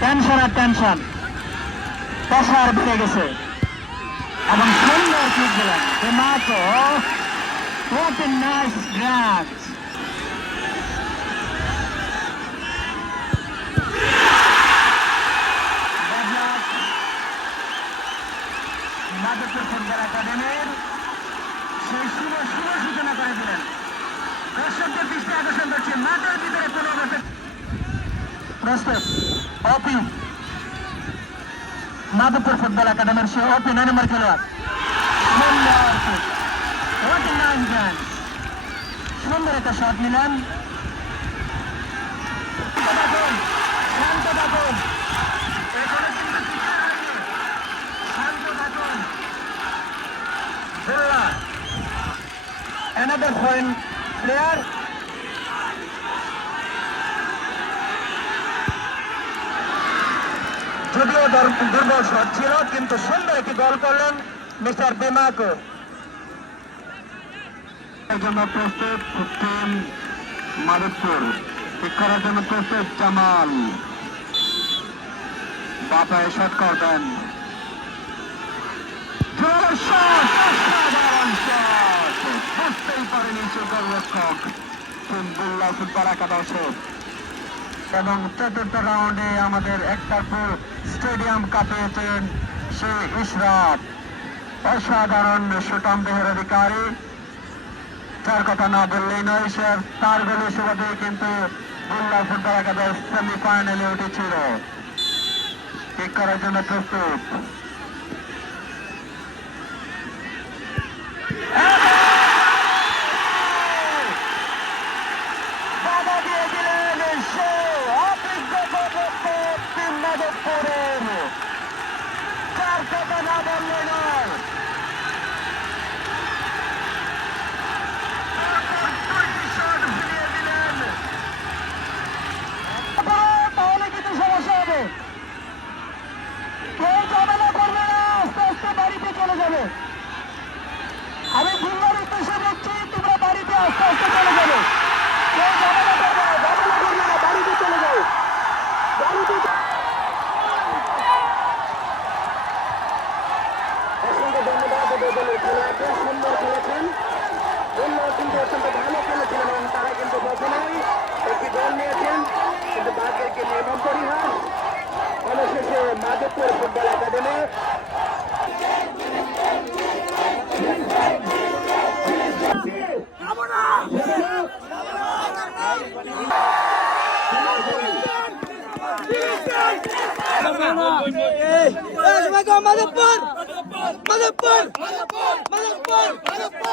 Tension আর tension pressure বেড়ে গেছে। এবং সুন্দর কিক দিলেন। DiMarco What a nice grab! সেই শুভ শুভ সূচনা করে দিলেন। দর্শকদের দৃষ্টি আকর্ষণ করছে মাঠের ভিতরে কোনো প্রস্তুত অপি মাধবপুর ফুটবল একাডেমির সে অপি নয় নম্বর খেলোয়াড় kick. What a nice dance. সুন্দর একটা শট নিলেন শান্ত থাকুন. Another foreign player. যদিও দুর্বল শট ছিল, কিন্তু সুন্দর একটি গোল করলেন মিস্টার বেমাকো। জন্য প্রস্তুত টিম মাদকপুর। ঠিক করার জন্য প্রস্তুত জামাল। বাপায় শট করবেন। বুঝতেই পারেনি সে গোলরক্ষক টিম ফুটবল একাদশ। এবং চতুর্থ রাউন্ডে আমাদের একটারপুর স্টেডিয়াম কাঁপিয়েছেন সে ইশরাত। অসাধারণ সুটাম দেহের অধিকারী। তার কথা না বললেই নয়, সে তার গোলে সুবাদে কিন্তু বুল্লা ফুটবল একাদশ সেমিফাইনালে উঠেছিল। ঠিক করার জন্য প্রস্তুত। তার কথা না বললে Madhabpur football academy Madapur! Madapur! Madapur! Madapur!